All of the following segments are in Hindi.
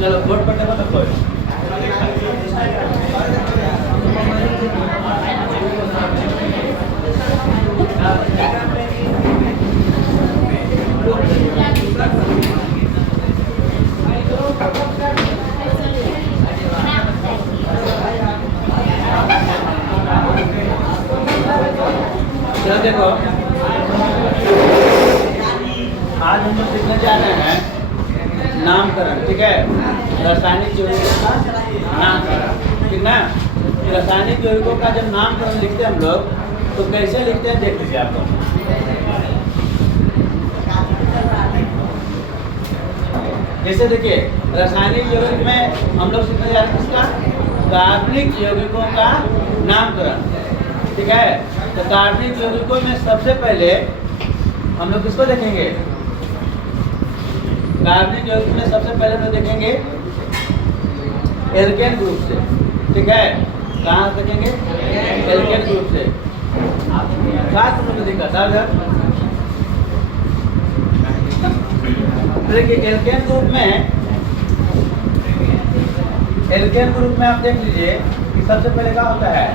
चलो बोर्ड पर देखो तो कोई चलो देखो आज हम लोग सीखने जा रहे हैं नामकरण। ठीक है, रासायनिक यौगिकों का नामकरण। ठीक ना, रासायनिक यौगिकों का जब नामकरण लिखते हैं हम लोग तो कैसे लिखते हैं देख लीजिए आप लोग। जैसे देखिए रासायनिक यौगिक में हम लोग सीखने जा रहे हैं किसका, कार्बनिक यौगिकों का नामकरण। ठीक है, तो कार्बनिक यौगिकों में सबसे पहले हम लोग किसको देखेंगे, कार्बनिक यौगिक में सबसे पहले हम लोग देखेंगे एल्केन ग्रुप से। ठीक है, कहाँ देखेंगे, एल्केन ग्रुप से। क्या तुम लोग दिक्कत है देखिए एल्केन ग्रुप में आप देख लीजिए कि सबसे पहले क्या होता है,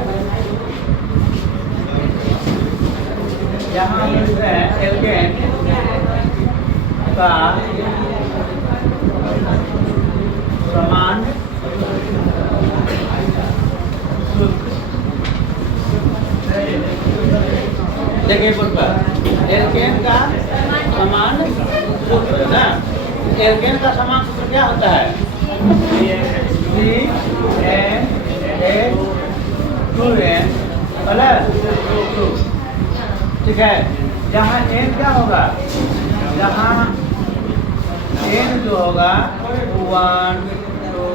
यहाँ हम लिख रहे हैं एल्केन का समान सूत्र। देखिए बोर्ड पर एल्केन का समान सूत्र ना, एल्केन का समान सूत्र क्या होता है, CN2N प्लस 2। ठीक है, जहाँ N क्या होगा, जहाँ N जो होगा 1 2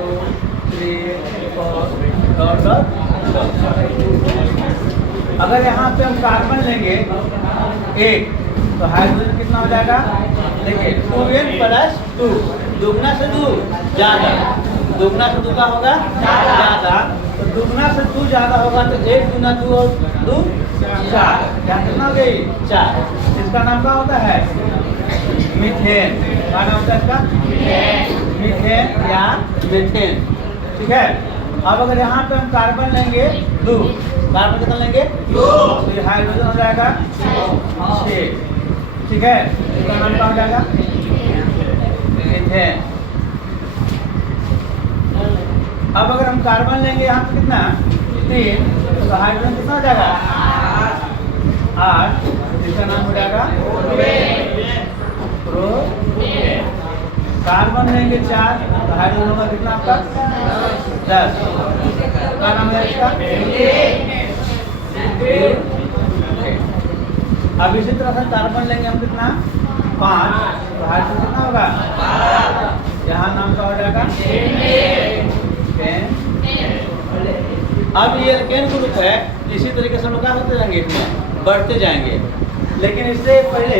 3 4 अगर यहाँ पे हम कार्बन लेंगे 1 तो हाइड्रोजन कितना हो जाएगा, देखिए 2N प्लस 2, दुगना से 2 ज़्यादा, दुगना से 2 का होगा ज़्यादा, तो दुगना से 2 ज़्यादा होगा तो 1 दूना 2 और 2 4, क्या कितना हो गई 4। इसका नाम क्या होता है, मीथेन। क्या नाम होता है इसका, मीथेन या मीथेन। ठीक है, अब अगर यहाँ पे हम कार्बन लेंगे 2, कार्बन कितना लेंगे 2, तो ये हाइड्रोजन हो जाएगा 6। ठीक है, इसका नाम क्या हो जाएगा, मीथेन। अब अगर हम कार्बन लेंगे यहाँ पे कितना 3, तो हाइड्रोजन कितना हो जाएगा 8, इसका नाम हो जाएगा प्रोपेन। कार्बन लेंगे 4 तो हाइड्रोजन होगा कितना आपका 10, क्या नाम है इसका। अब इसी तरह से कार्बन लेंगे हम कितना 5 तो हाइड्रोजन कितना होगा 12, यहाँ नाम का हो जाएगा अब ये एल्केन ग्रुप है, इसी तरीके से हम लोग क्या होते जाएंगे, इसमें बढ़ते जाएंगे। लेकिन इससे पहले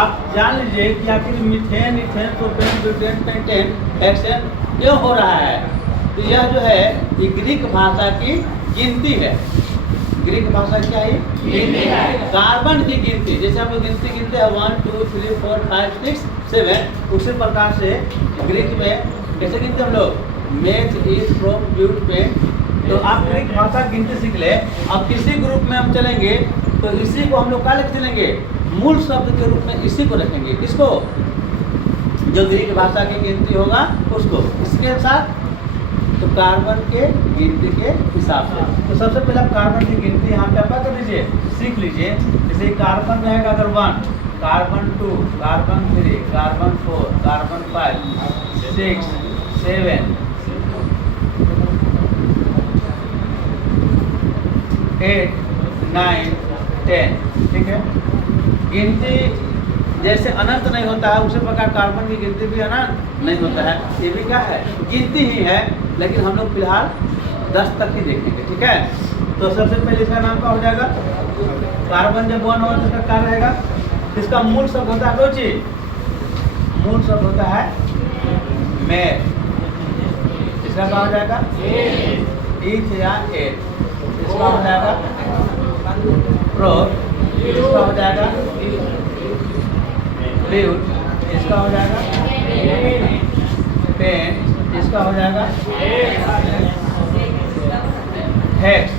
आप जान लीजिए कि आखिर methane, ethane, propane, butane, pentane, hexane क्यों हो रहा है। तो यह जो है ये ग्रीक भाषा की गिनती है। ग्रीक भाषा क्या है, गिनती है, कार्बन की गिनती। जैसे हम लोग गिनती गिनते हैं 1 2 3 4 5 6 7, उसी प्रकार से ग्रीक में कैसे गिनते हम लोग, meth, eth, prop, but, pent. तो आप ग्रीक भाषा गिनती सीख ले। अब किसी ग्रुप में हम चलेंगे तो इसी को हम लोग क्या लिख चलेंगे, मूल शब्द के रूप में इसी को रखेंगे। किसको, जो ग्रीक भाषा की गिनती होगा उसको, इसके साथ तो कार्बन के गिनती के हिसाब से। तो सबसे पहले आप कार्बन की गिनती यहाँ पे आप कर लीजिए, सीख लीजिए। जैसे कार्बन रहेगा अगर 1, कार्बन 2, कार्बन 3, कार्बन 4, कार्बन 5 6 7 8 9 10। ठीक है, गिनती जैसे अनंत नहीं होता है उसी प्रकार कार्बन की गिनती भी अनंत नहीं होता है। ये भी क्या है, गिनती ही है, लेकिन हम लोग फिलहाल 10 तक ही देखेंगे। ठीक है, तो सबसे पहले इसका नाम क्या हो जाएगा, कार्बन जब 1 होगा तो इसका क्या रहेगा, इसका मूल शब्द होता है कोई चीज, मूल शब्द होता है मेथ। इसका क्या हो जाएगा ईथ या एथ, इसका हो जाएगा प्रोप, इसका हो जाएगा ब्यूट, इसका हो जाएगा पेन, इसका हो जाएगा हेक्स।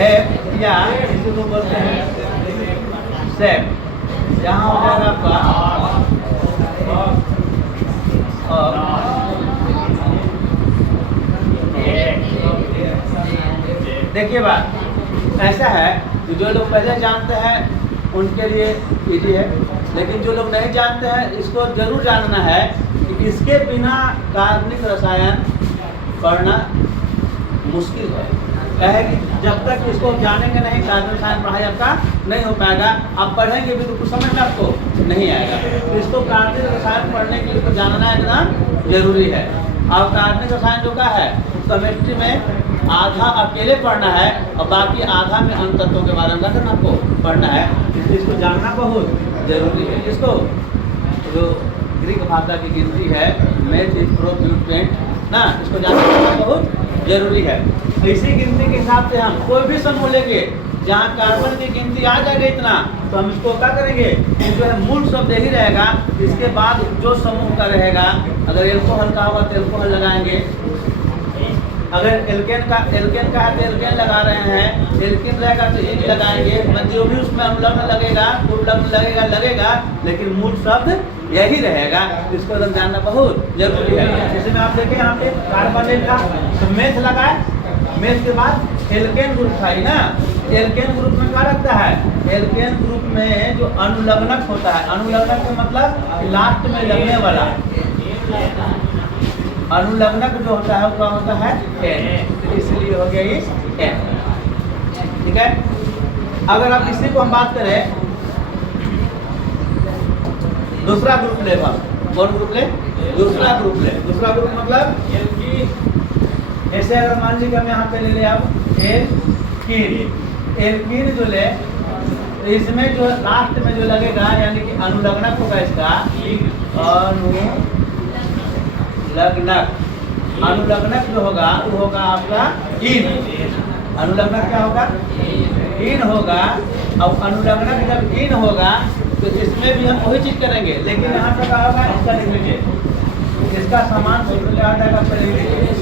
हेप या इसी को बोलते हैं सेप। यहाँ हो जाएगा आपका देखिए बात ऐसा है कि जो लोग पहले जानते हैं उनके लिए इजी है, लेकिन जो लोग नहीं जानते हैं इसको जरूर जानना है कि इसके बिना कार्बनिक रसायन पढ़ना मुश्किल है। क्या है कि जब तक इसको जानेंगे नहीं कार्बनिक रसायन पढ़ाई आपका नहीं हो पाएगा। आप पढ़ेंगे भी तो कुछ समझ में आपको नहीं आएगा। तो इसको कार्बनिक रसायन पढ़ने के लिए जानना एकदम जरूरी है। और कार्बनिक रसायन जो का है केमिस्ट्री में आधा अकेले पढ़ना है और बाकी आधा में अन्य तत्वों के बारे में आपको पढ़ना है, इसलिए इसको जानना बहुत जरूरी है। इसको जो ग्रीक भाषा की गिनती है मैथ इज प्रोब्यूटेंट ना, इसको जानना बहुत जरूरी है। तो इसी गिनती के हिसाब से हम कोई भी समूह लेंगे जहाँ कार्बन की गिनती आ जाएगी इतना, तो हम इसको क्या करेंगे, जो है मूल शब्द यही रहेगा। इसके बाद जो समूह का रहेगा, अगर एल्कोहल का होगा तो एल्कोहल लगाएंगे, अगर एल्केन का है तो एल्केन लगा रहे हैं, एल्केन रहेगा तो इन लगाएंगे, जो भी उसमें अम्लग्न लगेगा पूर्वलग्न लगेगा, लेकिन मूल शब्द यही रहेगा। इसको एकदम जानना बहुत जरूरी है। जैसे में आप देखें यहाँ पे कार्बोनेट का तो मेथ लगाए, मेथ के बाद एल्केन ग्रुप था ही ना। एल्केन ग्रुप में क्या रखता है, एल्केन ग्रुप में जो अनुलग्नक होता है, अनुलग्नक का मतलब लास्ट में लगने वाला, अनुलग्नक जो होता है वो क्या होता है एन, इसलिए हो गया ये एन। ठीक है, अगर आप इसी को हम बात करें दूसरा ग्रुप ले, कौन ग्रुप ले, दूसरा ग्रुप ले। दूसरा ग्रुप मतलब ऐसे अगर मान लीजिए हम यहाँ पे ले ले आप एल्कीन, एल्कीन जो ले इसमें जो लास्ट में जो लगेगा यानी कि अनुलग्नक होगा इसका अनुलग्नक। अनुलग्नक जो होगा वो होगा आपका इन। अनुलग्नक क्या होगा, इन होगा। अब अनुलग्नक जब इन होगा तो इसमें भी हम वही चीज करेंगे, लेकिन यहाँ पे क्या होगा, इसका लिख लीजिए, इसका समान सूत्र क्या आ जाएगा,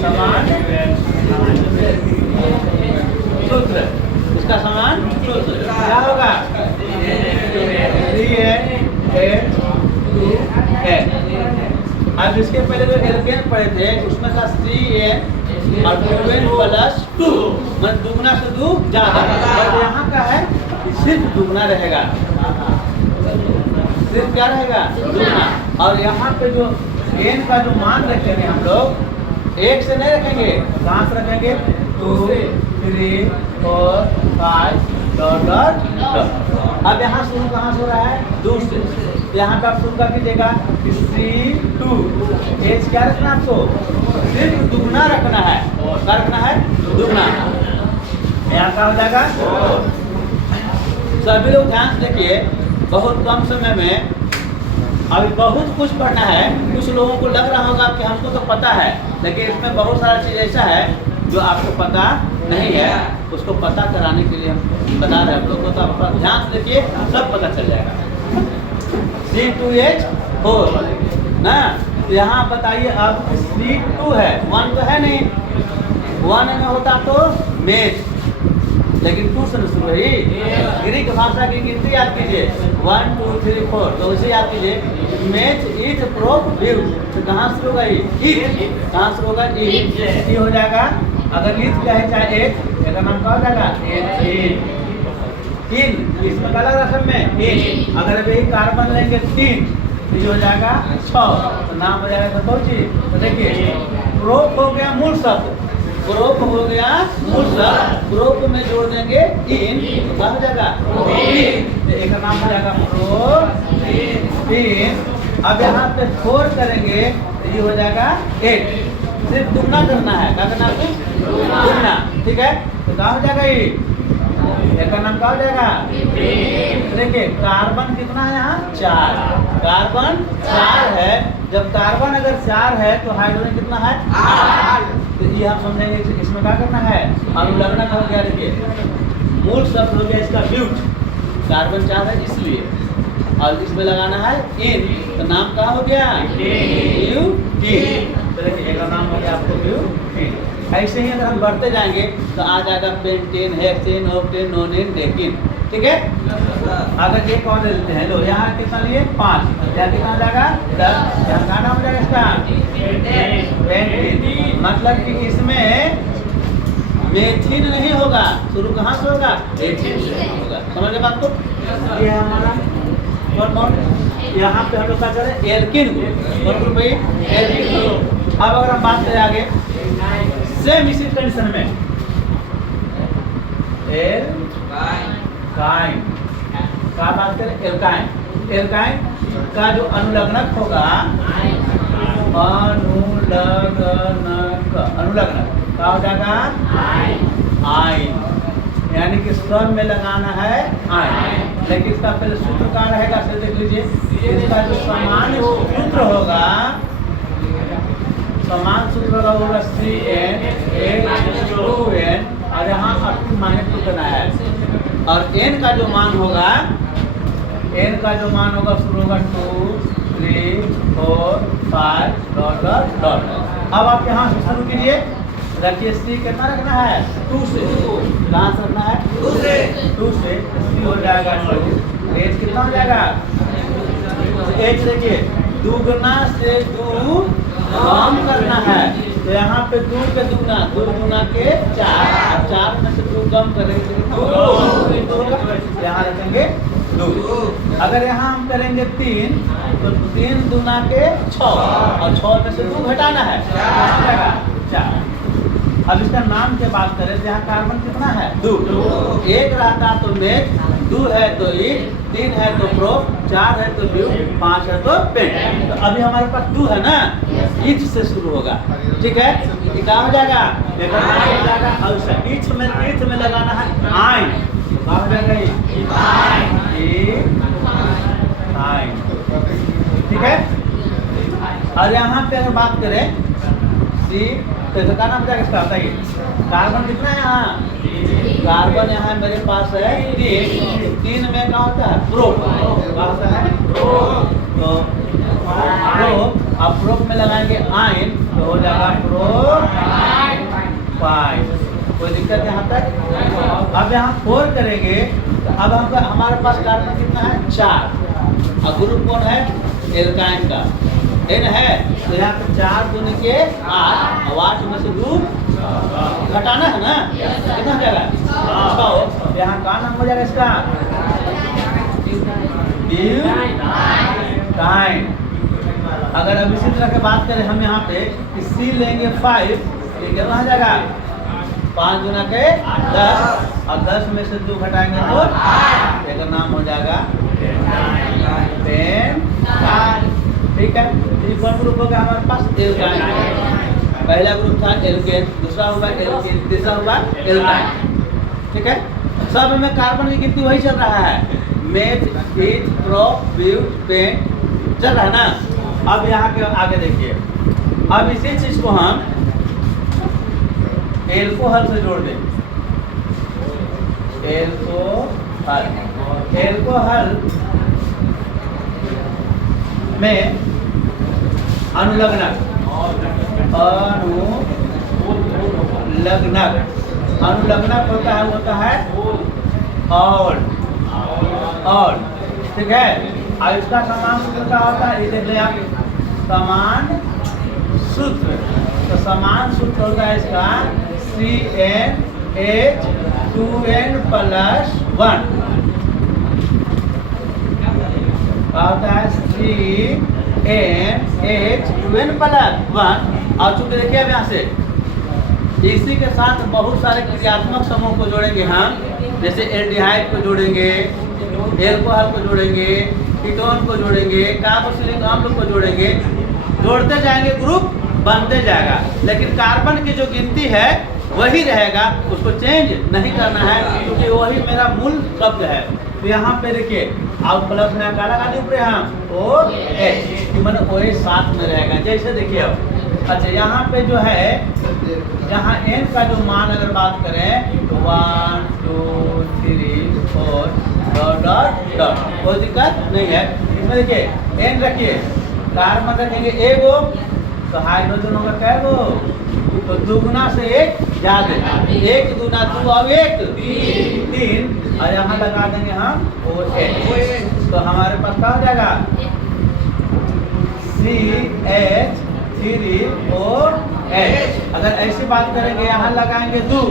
समान सूत्र, इसका समान सूत्र क्या होगा 3N2N। अब इसके पहले जो एल्केन पढ़े थे उसमें था 3N और 2N+2, मतलब दुगना से दो ज्यादा। और यहाँ का है सिर्फ दुगना रहेगा, सिर्फ क्या रहेगा, दुगना। और यहाँ पे जो n का जो मान रखेंगे हम लोग एक से नहीं रखेंगे, कहाँ से रखेंगे 2 3 4 5 डॉट डॉट डॉट। अब यहाँ शुरू कहाँ से हो रहा है, 2 से। यहाँ पे आप शुरू कर दीजिएगा 3 2 एच क्या रखना है आपको, सिर्फ दुगना रखना है। क्या रखना है, दुगना। यहाँ का हो जाएगा। सभी लोग ध्यान से देखिए, बहुत कम समय में अभी बहुत कुछ पढ़ना है। कुछ लोगों को लग रहा होगा कि हमको तो पता है, लेकिन इसमें बहुत सारा चीज़ ऐसा है जो आपको पता नहीं है, उसको पता कराने के लिए हम बता रहे हैं आप लोग को। तो आप ध्यान से देखिए, सब पता चल जाएगा। C2H4 ना, तो यहाँ बताइए अब C2 है, 1 तो है नहीं, 1 में होता तो मेथ, लेकिन 2 से शुरू है। ग्रीक भाषा की गिनती याद कीजिए 1 2 3 4, तो उसे याद कीजिए मेथ इज प्रोब्यूट। तो कहाँ से होगा, कहाँ से होगा, ई हो जाएगा। अगर ईथ कहे चाहे एथ, इसका नाम क्या हो जाएगा इन। इसमें अलग रकम में इन। अगर यही कार्बन लेंगे 3, ये हो जाएगा 6, तो नाम हो जाएगा कौन चीज। तो देखिए प्रोप हो गया मूल शब्द, ग्रुप हो गया मूल शब्द, ग्रुप में जोड़ देंगे इन, तो क्या हो जाएगा एक नाम हो जाएगा प्रोटीन। अब यहाँ पे 4 करेंगे तो ये हो जाएगा 8। सिर्फ दुगना करना है, क्या करना है, दुगना। ठीक है, तो क्या हो जाएगा, ये का नाम क्या हो जाएगा। देखिए कार्बन कितना है यहाँ 4, कार्बन 4 है। जब कार्बन अगर 4 है तो हाइड्रोजन कितना है 8। तो ये हम समझेंगे इसमें क्या करना है, अनुलग्नक हो गया। देखिए मूल शब्द हो गया इसका ब्यूट, कार्बन 4 है इसलिए। और इसमें लगाना है इन, तो नाम क्या हो गया ब्यूटीन। तो देखिए एक नाम हो गया आपको ब्यूटीन। ऐसे ही अगर हम बढ़ते जाएंगे तो आ जाएगा पेंटेन, हेक्सेन, ऑक्टेन, नोनेन, डेकिन। ठीक है, अगर एक और ले लेते हैं, लो यहाँ कितना लिए 5, यहाँ कितना हो जाएगा 10, यहाँ का नाम हो जाएगा इसका पेंटेन। मतलब कि इसमें मेथिन नहीं होगा, शुरू कहाँ से होगा, एथिन से होगा। समझ गए बात को? ये है हमारा कौन, यहाँ पे हम लोग क्या करें, एल्किन को भाई एल्किन को। अब अगर हम बात करें आगे सेम इसी कंडीशन में एल्काइन का बात करें, एल्काइन का जो अनुलग्नक होगा, अनुलग्नक क्या हो जाएगा आइन, यानी कि स्वर में लगाना है आइन। लेकिन इसका पहले सूत्र क्या रहेगा, से देख लीजिए, इसका जो सामान्य सूत्र होगा, समान सूत्र होगा CnH2n, और यहाँ आपकी -2 करना है। और n का जो मान होगा, शुरू होगा 2, 3, 4, 5 डॉट। अब आप यहाँ से शुरू कीजिए, रखिए सी कितना रखना है 2 से, कहाँ से रखना है 2 से सी हो जाएगा 2, एच कितना हो जाएगा, एच देखिए दुगना से 2 कम करना है, तो यहाँ पे 2 के दुगना, 2 गुना के 4, और 4 में से 2 कम करेंगे तो यहाँ रखेंगे 2। अगर यहाँ हम करेंगे 3, तो 3 दुना के 6, और 6 में से 2 घटाना है 4। अब इसका नाम की बात करें तो यहाँ कार्बन कितना है 2, 1 रहता तो मेथ, 2 है तो ईथ, 3 है तो प्रो, 4 है तो ब्यू, 5 है तो पेंट। तो अभी हमारे पास 2 है ना, ईथ से शुरू होगा। ठीक है, ये क्या हो जाएगा, ईथ में लगाना है आइन, क्या हो जाएगा आइन। ठीक है, और यहाँ पे अगर बात करें सी, तो क्या नाम जाएगा इसका, बताइए कार्बन कितना है यहाँ, कार्बन यहाँ मेरे पास है 3 में क्या होता है प्रोप, क्या होता है तो प्रोप, अब प्रोप में लगाएंगे आइन तो हो जाएगा प्रोपाइन। कोई दिक्कत यहाँ तक? अब यहाँ 4 करेंगे तो अब हम हमारे पास कार्बन कितना है 4, और ग्रुप कौन है एल्काइन का n है, तो यहाँ पे 4 दूनी के 8, 8 में से 2 घटाना है ना, कितना हो जाएगा 6। यहाँ का नाम हो जाएगा इसका ब्यूटाइन। अगर अब इसी तरह की बात करें हम यहाँ पे कि C लेंगे 5, ये कितना हो जाएगा 5 गुना के 10, और 10 में से 2 घटाएंगे तो एक नाम हो जाएगा पेंटाइन। ठीक है, ये कौन ग्रुप हो गया हमारे पास एल्काइन। पहला ग्रुप था एल्केन, दूसरा हुआ एल्केन, तीसरा हुआ एल्काइन। ठीक है, सब में कार्बन की गिनती वही चल रहा है, मेथ, ईथ, प्रोप, ब्यूट, पेंट चल रहा है ना। अब यहाँ के आगे देखिए, अब इसी चीज को हम एल्कोहल से जोड़ दें, एल्कोहल में अनुलग्नक होता है ऑल। ठीक है, और इसका समान सूत्र क्या होता है, ये देख लें आप, समान सूत्र, तो समान सूत्र होता है इसका CnH2n+1, होता है CnH2n+1। और चूंकि देखिए अब यहाँ से इसी के साथ बहुत सारे क्रियात्मक समूह को जोड़ेंगे हम, जैसे एल्डिहाइड को जोड़ेंगे, एल्कोहल को जोड़ेंगे, कीटोन को जोड़ेंगे, कार्बोक्सिलिक अम्ल को जोड़ेंगे, जोड़ते जाएंगे ग्रुप बनते जाएगा, लेकिन कार्बन की जो गिनती है वही रहेगा, उसको चेंज नहीं करना है, क्योंकि वही मेरा मूल शब्द है। तो यहाँ पे देखिए आउट प्लस में क्या लगा ऊपर यहाँ OH, मतलब OH साथ में रहेगा। जैसे देखिए अब अच्छा यहाँ पे जो है, यहाँ n का जो मान अगर बात करें तो 1 2 3 4 डॉट डॉट डॉट, कोई दिक्कत नहीं है। इसमें देखिए एन रखिए, कार्बन रखेंगे एगो, तो हाइड्रोजन होगा कै गो, तो दुगुना से एक ज्यादा, एक दूना दो और एक तीन, और यहाँ लगा देंगे हम OH, तो हमारे पास क्या हो जाएगा CH3OH। अगर ऐसी बात करेंगे यहाँ लगाएंगे दो,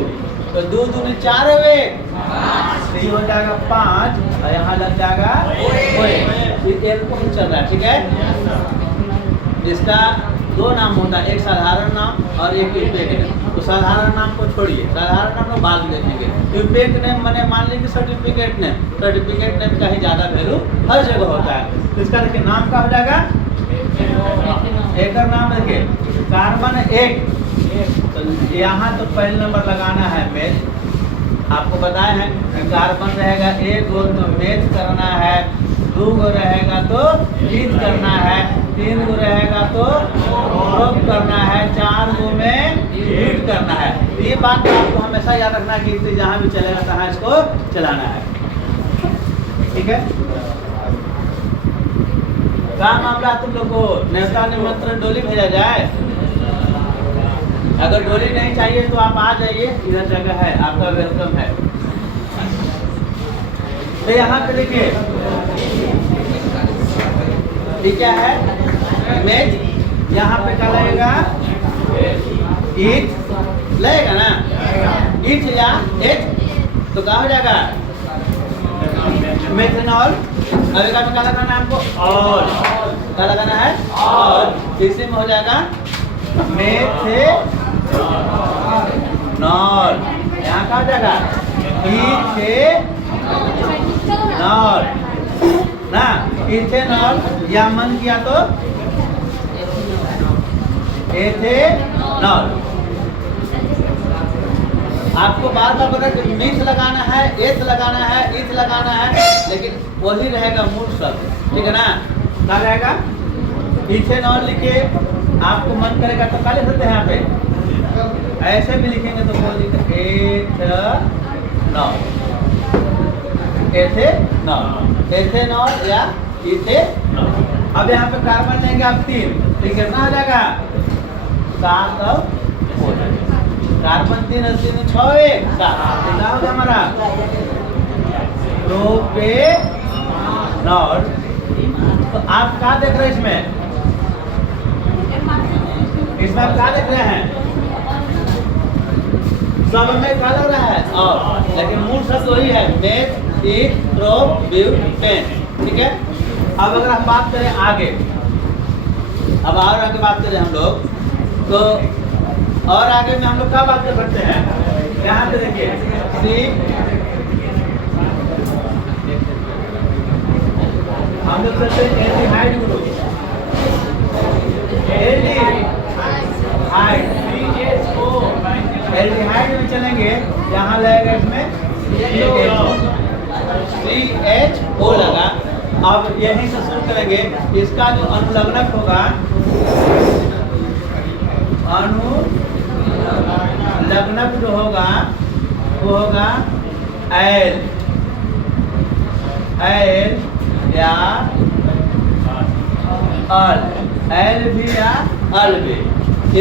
तो दो दूनी 4 हुए, तो ये हो जाएगा 5, और यहाँ लग जाएगा OH। ये एल्कोहल चल रहा है, ठीक है। इसका दो नाम होता है, एक साधारण नाम और एक इम्पेक नेम। तो साधारण नाम को छोड़िए, साधारण नाम को बाद में देखेंगे। इम्पेक नेम मैंने मान लीजिए सर्टिफिकेट नेम, सर्टिफिकेट नेम का ही ज़्यादा वैल्यू हर जगह होता है। तो इसका देखिए नाम का हो जाएगा, एक नाम देखिए कार्बन एक, तो यहाँ तो पहले नंबर लगाना है मेथ। आपको बताए हैं कार्बन रहेगा एक गो तो मेथ करना है, 2 गो रहेगा तो ईथ करना है, 3 गो रहेगा तो प्रोप करना है, 4 गो में हीट करना है। तो ये बात तो आपको हमेशा याद रखना है कि जहाँ भी चलेगा तहाँ इसको चलाना है, ठीक है। क्या मामला तुम लोग को न्योता निमंत्रण डोली भेजा जाए? अगर डोली नहीं चाहिए तो आप आ जाइए, इधर जगह है, आपका वेलकम है। तो यहाँ पे देखिए ये क्या है, इमेज, यहाँ पे क्या लगेगा ईथ लगेगा ना, ईथ या एच, तो क्या हो जाएगा मेथनॉल। अभी क्या लगाना है हमको, और क्या लगाना है, और इसी में हो जाएगा मेथेनॉल। यहाँ क्या हो जाएगा इथेनॉल ना, इथेनॉल, या मन किया तो एथेनॉल। आपको बार बार पता है मिक्स लगाना है, एथ लगाना है, ईथ लगाना है, लेकिन वही रहेगा मूल शब्द, ठीक है ना। क्या रहेगा, इथेनॉल लिखिए, आपको मन करेगा तो क्या लिख सकते हैं यहाँ पे, ऐसे भी लिखेंगे तो बोल दीजिए एथेनॉल, एथेनॉल, एथेनॉल या इथेनॉल। अब यहाँ पे कार्बन लेंगे आप 3, तो कितना हो जाएगा 7 और 4, कार्बन 3 और 3 6 1 7, कितना होगा हमारा प्रोपेनॉल। तो आप क्या देख रहे हैं इसमें, इसमें आप क्या देख रहे हैं, सब में क्या लग रहा है और, लेकिन मूल शब्द वही है मेथ ईथ प्रोप ब्यूटेन, ठीक है। अब अगर हम बात करें आगे, अब और आगे बात करें हम लोग, तो और आगे में हम लोग क्या बात कर सकते हैं, यहाँ पे देखिए हम लोग चलते हैं एल्डिहाइड ग्रुप, एल्डिहाइड में चलेंगे, यहाँ लगेगा इसमें CHO लगा। अब यहीं से शुरू करेंगे, इसका जो अनुलग्नक होगा, अनुलग्नक जो होगा वो होगा एल, एल या अल, एल भी या अल भी,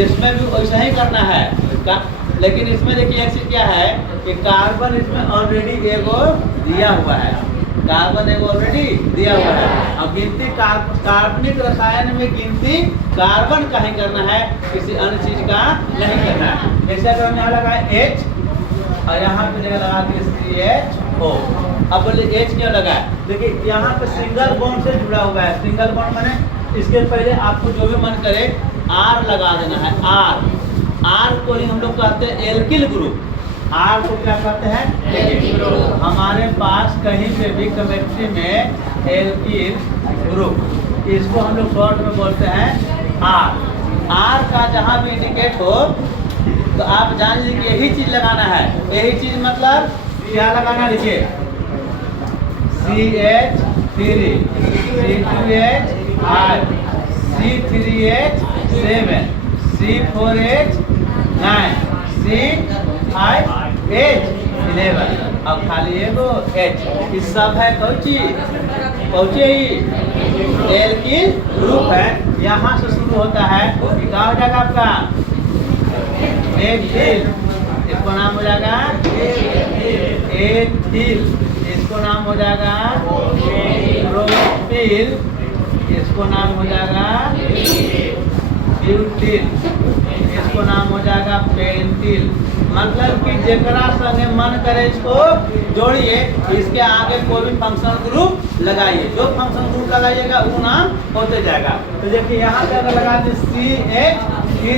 इसमें भी वैसा ही करना है। लेकिन इसमें देखिए एक चीज क्या है कि कार्बन इसमें ऑलरेडी एगो दिया हुआ है, कार्बन एगो ऑलरेडी दिया हुआ है। अब गिनती कार्बनिक रसायन में गिनती कार्बन का ही करना है, किसी अन्य चीज का नहीं करना है। जैसे अगर हम यहाँ लगाए H और यहाँ पे जगह लगा के CHO, अब बोले H क्यों लगा है, देखिए यहाँ पे सिंगल बॉन्ड से जुड़ा हुआ है। सिंगल बॉन्ड माने इसके पहले आपको जो भी मन करे R लगा देना है, R, R को ही हम लोग कहते हैं एल्किल ग्रुप। R को क्या कहते हैं, एल्किल ग्रुप। हमारे पास कहीं पे भी केमिस्ट्री में एल्किल ग्रुप, इसको हम लोग शॉर्ट में बोलते हैं R। R का जहाँ भी इंडिकेट हो तो आप जान लीजिए कि यही चीज लगाना है। यही चीज मतलब क्या लगाना, लिखिए CH3, C2H5, C3H7, C4H9, C5H11। और खाली एगो H। इस सब है कौची कौची एल्किल ग्रुप है। यहाँ से शुरू होता है, क्या हो जाएगा आपका एथिल, इसको नाम हो जाएगा एथिल, इसको नाम हो जाएगा प्रोपिल, इसको नाम हो जाएगा ब्यूटिल, इसको नाम हो जाएगा पेंटिल। मतलब कि जेकरा संगे मन करे इसको जोड़िए, इसके आगे कोई भी फंक्शनल ग्रुप लगाइए, जो फंक्शनल ग्रुप लगाइएगा वो नाम होते जाएगा। तो देखिए यहाँ पे अगर लगा दें CH3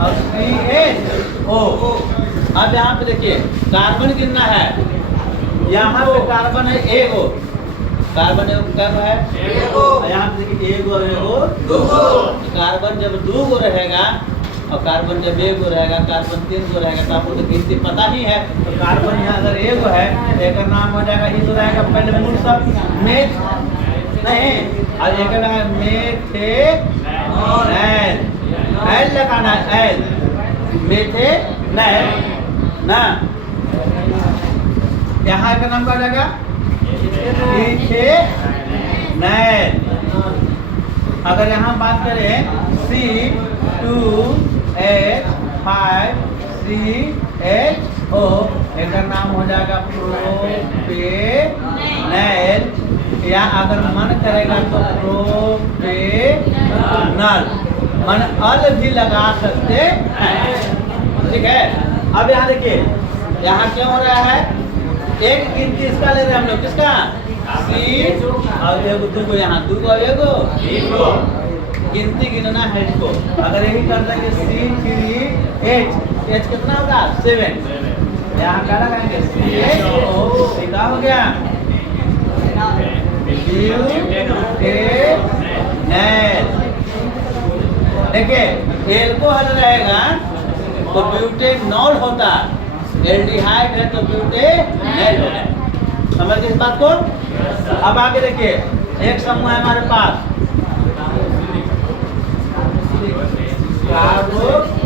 और CHO। अब यहाँ पे देखिए कार्बन कितना है, यहाँ पे कार्बन है एगो, कार्बन कब है एगो, यहाँ पे देखिए एगो एगो दूगो। कार्बन जब दूगो रहेगा और कार्बन जब एगो रहेगा, कार्बन 3 गो रहेगा, तो आपको तो गिनती पता ही है। तो कार्बन यहाँ अगर एगो है तो एक नाम हो जाएगा, ये तो रहेगा पहले मूल सब मेथ नहीं, और एक रहेगा मेथेनैल, एल लगाना है, एल मेथेनैल ना। यहाँ का नाम क्या हो जाएगा इथेनैल। अगर यहाँ बात करें C2H5CHO, एक नाम हो जाएगा प्रोपेनैल, या अगर मन करेगा तो प्रोपेनल, मन अल भी लगा सकते हैं। ठीक है। अब यहाँ देखिए यहाँ क्यों हो रहा है, एक गिनती इसका ले रहे हैं हम लोग, किसका C और एगो दूगो, यहाँ दूगो एगो गिनती गिनना है इसको। अगर यही कर देंगे C3H, H कितना होगा 7, यहाँ क्या लगाएंगे CHO, सीधा हो गया ब्यूटेनैल। देखिए एल को हल रहेगा तो ब्यूटेनॉल होता, एल्डिहाइड है तो ब्यूटेनैल होगा। समझ गए इस बात को। अब आगे देखिए एक समूह है हमारे पास कार्बोक्सिलिक,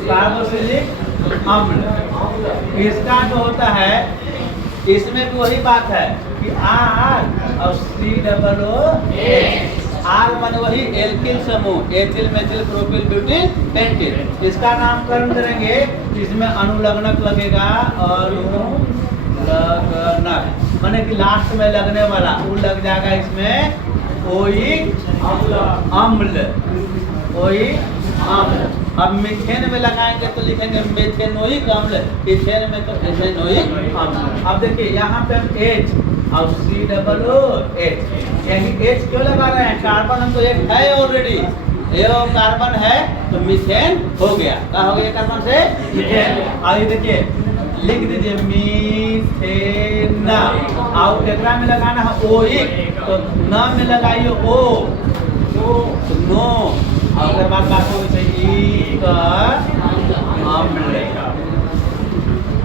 कार्बोक्सिलिक अम्ल। इसका जो होता है इसमें भी वही बात है कि R और COOH, आर मन वही एल्किल समूह, ethyl methyl propyl butyl pentyl. इसका नामकरण करेंगे, इसमें अनुलग्नक लगेगा, अनुलग्नक माने कि लास्ट में लगने वाला वो लग जाएगा इसमें ओइक अम्ल, ओइक अम्ल। अब मीथेन में लगाएंगे तो लिखेंगे मेथेनोइक अम्ल, इथेन में तो इथेनोइक अम्ल। अब देखिए यहाँ पे हम H और COOH, यही H क्यों लगा रहे हैं, कार्बन हम तो एक है ऑलरेडी, ये कार्बन है तो मीथेन हो गया, क्या हो गया कार्बन से मीथेन। आइए देखिए लिख दीजिए मीथेन, और एकरा में लगाना है ओइक, तो न में लगाइए ओ, नो, और अगर बात होगी अम्ल।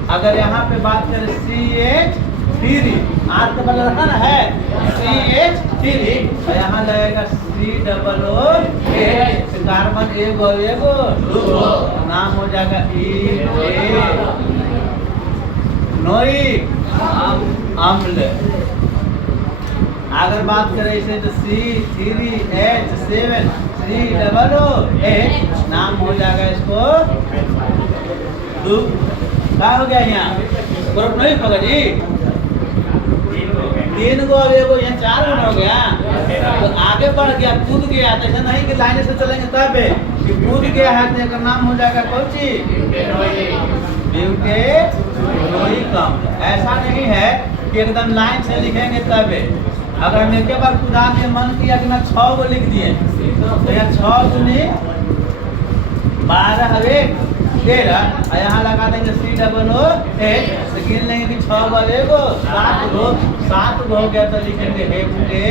अगर यहाँ पे बात करें CH3, आर का बदल रखा ना है CH3, और यहाँ लगेगा COOH, कार्बन एगो एगो दूगो, नाम हो जाएगा इथेनोइक अम्ल। अगर बात करें इसे तो C3H7 COOH, नाम हो जाएगा इसको क्या हो गया यहाँ ग्रुप नहीं होगा जी, 3 गो एगो यहाँ 4 गो हो गया, तो आगे बढ़ गया, कूद गया। तो ऐसा नहीं कि लाइन से चलेंगे तब कि कूद गया है, तो इसका नाम हो जाएगा कौन सी ब्यूटेनोइक अम्ल। ऐसा नहीं है कि एकदम लाइन से लिखेंगे तब। अगर हम एक बार खुदा ने मन किया कि मैं 6 गो लिख दिए, तो यहाँ 6 दूनी 12 13, और यहाँ लगा देंगे COOH, तो गिन लेंगे कि 6 गो एगो 7 गो हो गया, तो लिखेंगे हेप्टेनोइक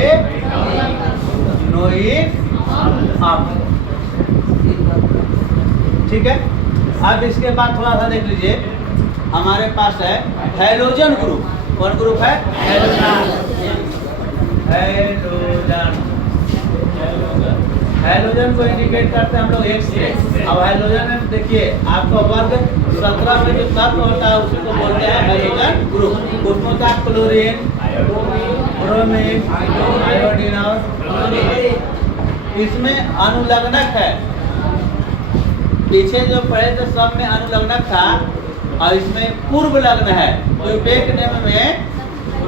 अम्ल। ठीक है। अब इसके बाद थोड़ा सा देख लीजिए, हमारे पास है हैलोजन ग्रुप। कौन ग्रुप है, हैलोजन, हाइड्रोजन को इंडिकेट करते हैं हम लोग X से। अब हाइड्रोजन में देखिए आपका वर्ग 17 में जो तत्व होता है उसी को बोलते हैं हाइड्रोजन ग्रुप। उसमें होता है क्लोरीन, ब्रोमीन, आयोडीन और इसमें अनुलग्नक है। पीछे जो पढ़े थे सब में अनुलग्नक था और इसमें पूर्व लग्न है। तो विवेक नियम में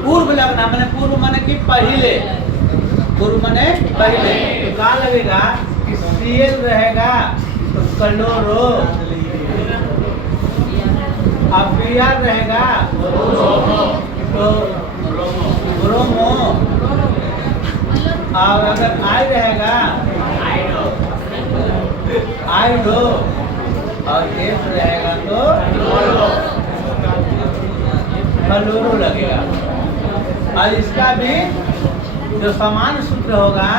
पूर्व लग्न मैंने पूर्व माने कि पहले, पूर्व माने पहले। तो कहाँ लगेगा कि Cl रहेगा तो क्लोरो, अब Br रहेगा तो ब्रोमो, और अगर I रहेगा आयोडो और F रहेगा तो फ्लोरो लगेगा। और इसका भी जो समान सूत्र होगा,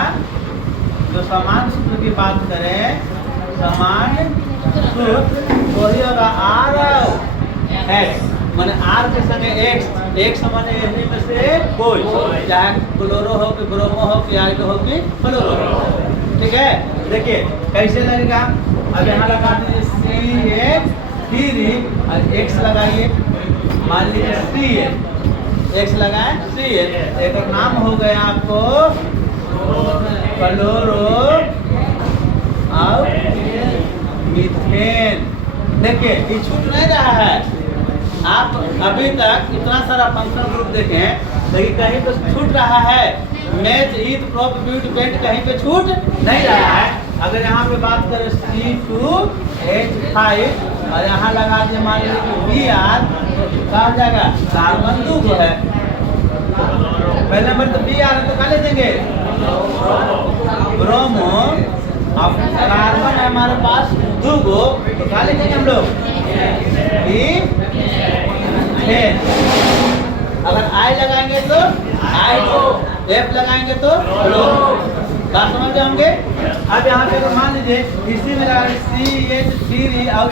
जो समान सूत्र की बात करें, समान सूत्र वही होगा R X, माने R के संगे X माने यही में से कोई, चाहे क्लोरो हो कि ब्रोमो हो कि आयोडो हो कि फ्लोरो हो। ठीक है, देखिए कैसे लगेगा। अब यहाँ लगा दीजिए CH3 और X लगाइए, मान लीजिए Cl, X लगाए Cl, एक नाम हो गया आपको क्लोरो और मीथेन। देखिए ये छूट नहीं रहा है। आप अभी तक इतना सारा फंक्शन ग्रुप देखें लेकिन कहीं पे छूट रहा है, मैच, ईथ, प्रोप, ब्यूट, पेंट कहीं पे छूट नहीं रहा है। अगर यहाँ पे बात करें C2H5 और यहाँ लगा दिए मान लीजिए Br, तो कहा जाएगा कार्बन दो है। पहले नंबर तो Br है तो क्या ले देंगे ब्रोमो, अब कार्बन है हमारे पास दो गो तो क्या लिखेंगे हम लोग अगर I लगाएंगे तो आयोडो, F लगाएंगे तो फ्लोरो। बात समझ होंगे। अब यहाँ पे अगर मान लीजिए इसी में लगा CH3 और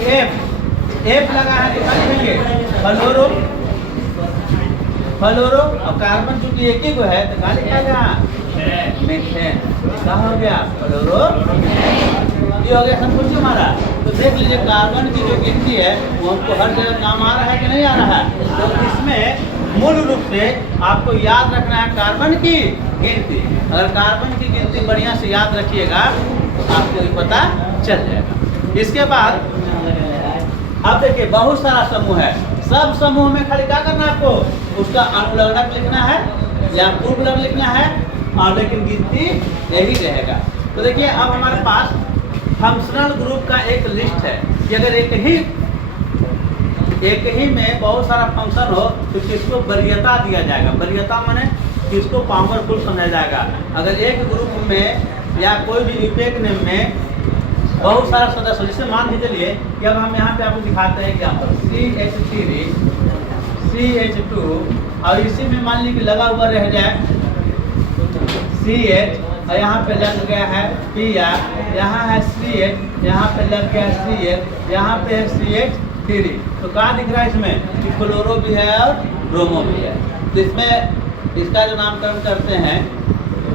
F लगा है तो क्या लिखेंगे फ्लोरो, फ्लोरो। अब कार्बन चूंकि एक ही को है तो क्या लिखेगा मीथेन। क्या हो गया फ्लोरो, ये हो गया सब कुछ हमारा। तो देख लीजिए कार्बन की जो गिनती है वो हमको हर जगह काम आ रहा है कि नहीं आ रहा है। तो इसमें मूल रूप से आपको याद रखना है कार्बन की गिनती। अगर कार्बन की गिनती बढ़िया से याद रखिएगा तो आपको ये पता चल जाएगा। इसके बाद अब देखिए बहुत सारा समूह है, सब समूह में खाली क्या करना है आपको, उसका अनुलग्नक लिखना है या पूर्व लग्न लिखना है, और लेकिन गिनती यही रहेगा। तो देखिए अब हमारे पास फंक्शनल ग्रुप का एक लिस्ट है कि अगर एक ही में बहुत सारा फंक्शन हो तो किसको वरीयता दिया जाएगा। वरीयता माने किसको पावरफुल समझा जाएगा। अगर एक ग्रुप में या कोई भी विपेक नेम में बहुत सारा सदस्य, जिससे मान के चलिए कि अब हम यहाँ पे आपको दिखाते हैं एग्जाम्पल CH3 CH2 और इसी में मान लीजिए लगा हुआ रह जाए CH और यहाँ पे लग गया है Br, यहाँ है CH, यहाँ पे लग गया CH, यहाँ पे है CH3। तो क्या दिख रहा है इसमें कि क्लोरो भी है और ब्रोमो भी है। तो इसमें इसका जो नामकरण करते हैं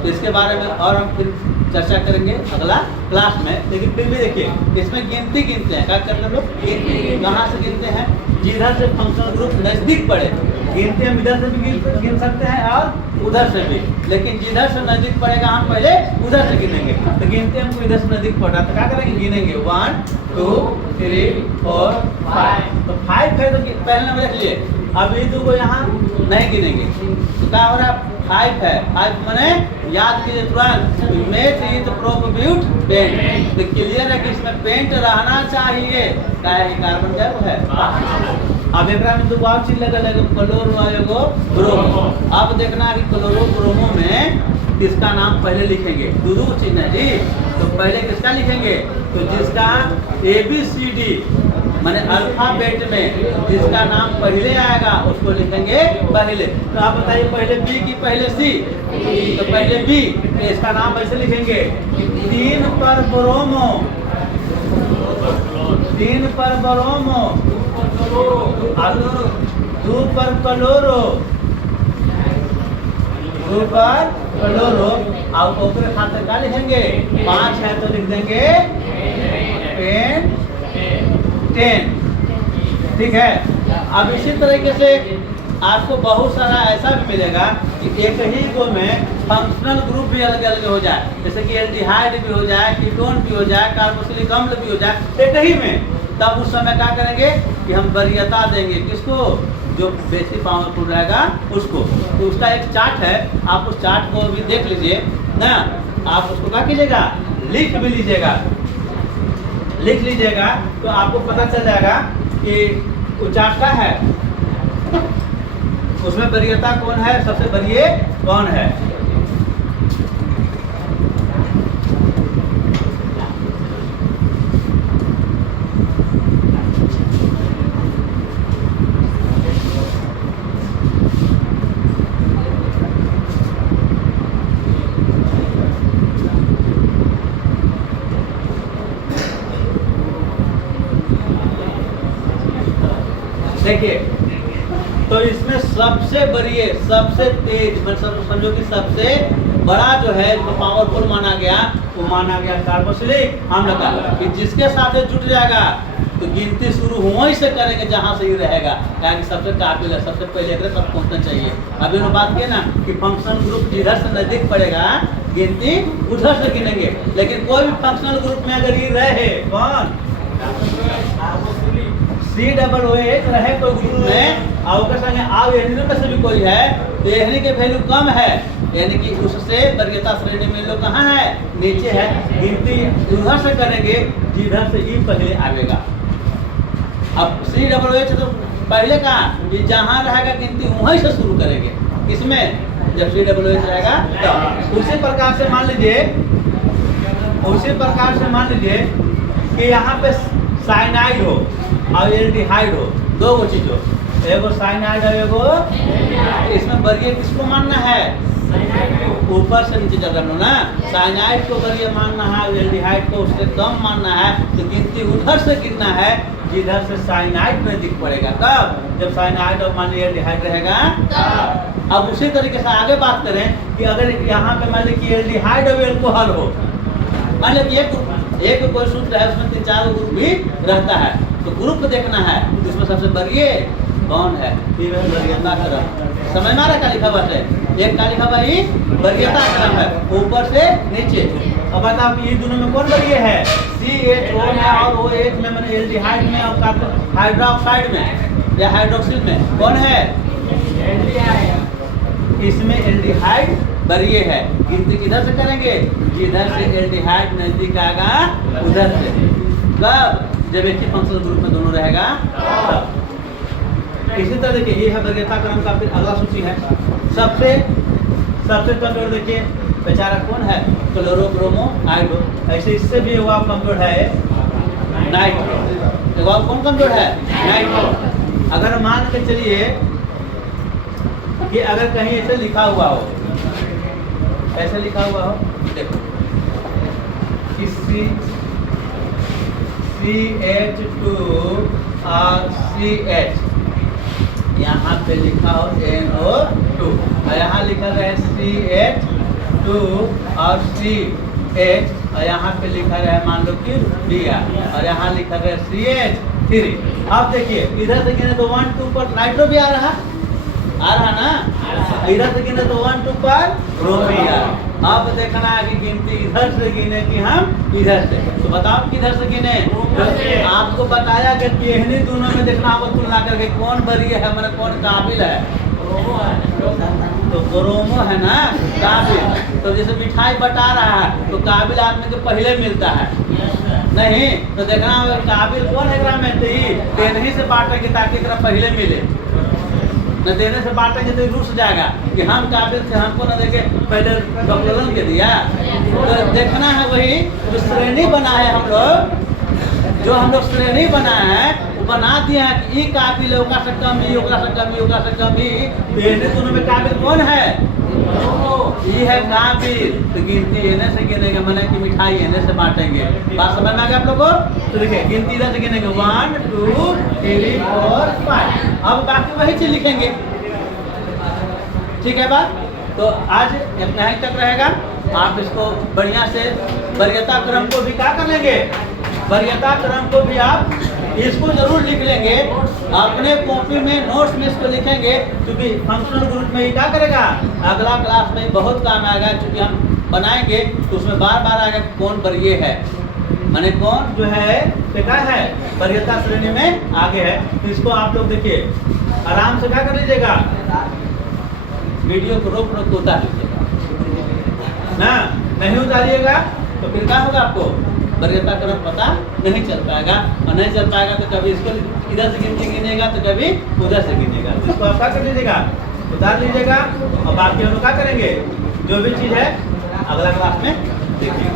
तो इसके बारे में और हम फिर चर्चा करेंगे अगला क्लास में। लेकिन फिर भी देखिए इसमें गिनती गिनते हैं, क्या करते हैं लोग गिनती। कहाँ से गिनते हैं, जिधर से फंक्शनल ग्रुप नजदीक पड़े गिनते हम इधर से भी गिन सकते हैं और उधर से भी, लेकिन जिधर से नजदीक पड़ेगा हम पहले उधर से गिनेंगे। तो गिनते हमको इधर से नजदीक पड़ा तो क्या करेंगे, गिनेंगे 1 2 3 4 5। तो 5 है तो पहले नंबर रख लिए। अब ये दो को यहाँ नहीं गिनेंगे तो क्या हो रहा है 5 है। 5 मैंने याद कीजिए तुरंत मेथ ईथ प्रोप ब्यूट पेंट। तो क्लियर है कि इसमें पेंट रहना चाहिए, क्या है कार्बन क्या वो है। अब एक में दो और चीज लगा क्लोरो एगो ब्रोमो। अब देखना है कि क्लोरो ब्रोमो में किसका नाम पहले लिखेंगे, दो चीज है जी। तो पहले किसका लिखेंगे, तो जिसका ABCD माने अल्फाबेट में जिसका नाम पहले आएगा उसको लिखेंगे पहले। तो आप बताइए पहले B की पहले C, तो पहले B, तो इसका नाम ऐसे लिखेंगे 3 पर ब्रोमो, 3 पर ब्रोमो, 2 पर क्लोरो, 2 पर क्लोरो, अब ओकरे खातिर का लिखेंगे 5 है तो लिख देंगे पेन 10। ठीक है। अब इसी तरीके से आपको बहुत सारा ऐसा भी मिलेगा कि एक ही गो में फंक्शनल ग्रुप भी अलग अलग हो जाए, जैसे कि एल्डिहाइड भी हो जाए, कीटोन भी हो जाए, कार्बोक्सिलिक अम्ल भी हो जाए एक ही में। तब उस समय क्या करेंगे कि हम वरीयता देंगे किसको, जो बेसिक पावरफुल रहेगा उसको। तो उसका एक चार्ट है, आप उस चार्ट को भी देख लीजिए ना। आप उसको क्या कीजिएगा, लिख भी लीजिएगा, लिख लीजिएगा तो आपको पता चल जाएगा कि वो चार्ट क्या है, उसमें वरीयता कौन है, सबसे वरीय कौन है। देखिए, तो इसमें सबसे बड़ी, सबसे तेज, मतलब समझो कि सबसे बड़ा जो है जो पावरफुल माना गया, वो माना गया कार्बोक्सिलिक अम्ल का, कि जिसके साथ जुट जाएगा तो गिनती शुरू वहीं से करेंगे जहाँ से ही रहेगा, क्या कि सबसे काबिल है, सबसे पहले सब पहुँचना चाहिए। अभी उन्होंने बात की ना कि फंक्शनल ग्रुप जिधर से नजदीक पड़ेगा गिनती उधर से गिनेंगे, लेकिन कोई भी फंक्शनल ग्रुप में अगर ये रहे कौन COOH रहे कोई ग्रुप में और उसके संगे आओ एहनी में से भी कोई है तो एहनी के वैल्यू कम है, यानी कि उससे वरीयता श्रेणी में लोग कहाँ है, नीचे है। गिनती उधर से करेंगे जिधर से ई पहले आवेगा। अब COOH तो पहले कहा कि जहाँ रहेगा गिनती वहीं से शुरू करेंगे, किसमें, जब COOH रहेगा तो। उसी प्रकार से मान लीजिए, उसी प्रकार से मान लीजिए कि यहाँ पे साइनाइड हो और एल्डिहाइड हो, दो वो चीज हो, एगो साइनाइड है एगो, इसमें वरीय किसको मानना है, ऊपर से नीचे चल रहा ना, साइनाइड को वरीय मानना है, एल्डिहाइड को उससे कम मानना है, तो गिनती उधर से गिनना है जिधर से साइनाइड में दिख पड़ेगा। कब, जब साइनाइड और मान लीजिए एल्डिहाइड रहेगा। अब उसी तरीके से आगे बात करें कि अगर यहाँ पे मान लीजिए एल्डिहाइड और एल्कोहल हो, मान लीजिए एक कोई सूत्र है उसमें 3-4 ग्रुप भी रहता है, तो ग्रुप देखना है इसमें सबसे वरीय कौन है, ये वरीयता क्रम। समझ में आ रहा है क्या लिखा हुआ है, एक का लिखा हुआ ही वरीयता क्रम है ऊपर से नीचे। अब बताओ कि ये दोनों में कौन वरीय है, CHO में और OH में, मैंने एल्डिहाइड में और हाइड्रोक्साइड में या हाइड्रोक्सिल में कौन है, इसमें एल्डिहाइड वरीय है। गिनती किधर से करेंगे, जिधर से एल्डिहाइड नजदीक आएगा उधर से। कब, जब एक ही फंक्शनल ग्रुप में दोनों रहेगा तब। इसी तरह देखिए ये है वरीयता क्रम का। फिर अगला सूची है सबसे कमजोर, देखिए बेचारा कौन है, क्लोरो ब्रोमो आयोडो। ऐसे इससे भी वो कमजोर है नाइट्रो। कौन कमजोर है, नाइट्रो। अगर मान के चलिए कि अगर कहीं ऐसे लिखा हुआ हो, ऐसे लिखा हुआ हो, देखो कि CH2 और CH, यहाँ पे लिखा हो NO2 और यहाँ लिखा है CH2 और CH और यहाँ पे लिखा है मान लो कि Br और यहाँ लिखा है CH3। अब देखिए इधर से गिने तो 1 2 पर नाइट्रो भी आ रहा ना, इधर से गिने तो 1 2 पर ब्रोमी आ रहा। अब देखना है कि गिनती इधर से गिने कि हम इधर से, तो बताओ किधर से गिने। तो आपको बताया कि इन्हीं दोनों में देखना होगा तुलना करके कौन वरीय है, मैंने कौन काबिल है, तो ब्रोमो है ना काबिल। तो जैसे मिठाई बटा रहा है तो काबिल आदमी को पहले मिलता है नहीं, तो देखना होगा काबिल कौन है ग्राम में, तो इन्हीं से बांटेंगे ताकि एकरा पहले मिले, न देने से बांटेंगे तो रूस जाएगा कि हम काबिल थे, हमको न देके पहले डॉक्टरों के दिया। तो देखना है वही जो श्रेणी बना है हम लोग, जो हम लोग श्रेणी बनाए हैं वो बना दिए हैं कि ई काबिल है, ओकरा से कम ई, ओकरा से कम ई, ओकरा से कम ई। तो इन्हें दोनों में काबिल कौन है, ये है काबिल। तो गिनती इन्हें से गिनेंगे, मैंने कि मिठाई इन्हें से बांटेंगे। बात समझ में आ गया आप लोग को। तो देखिए गिनती इधर से गिनेंगे 1 2 3 4 5। अब बाकी वही चीज लिखेंगे, ठीक है बात। तो आज इतना ही तक रहेगा। आप इसको बढ़िया से वरीयता क्रम को भी क्या कर लेंगे, वरीयता क्रम को भी आप इसको जरूर लिख लेंगे अपने कॉपी में, नोट्स में इसको लिखेंगे, क्योंकि फंक्शनल ग्रुप में ही क्या करेगा, अगला क्लास में बहुत काम आएगा। क्योंकि हम बनाएंगे तो उसमें बार बार आएगा कौन वरीय है, माने कौन जो है क्या है वरीयता श्रेणी में आगे है। तो इसको आप लोग देखिए आराम से क्या कर लीजिएगा, वीडियो को रोक रोक उतार लीजिएगा ना, नहीं उतारिएगा तो फिर क्या होगा, आपको वरीयता क्रम पता नहीं चल पाएगा, और नहीं चल पाएगा तो कभी इसको इधर से गिनेगा तो कभी उधर से गिनेगा। तो इसको आप क्या कर लीजिएगा, उतार लीजिएगा, और बाकी हम लोग क्या करेंगे, जो भी चीज़ है अगला क्लास में देखिए।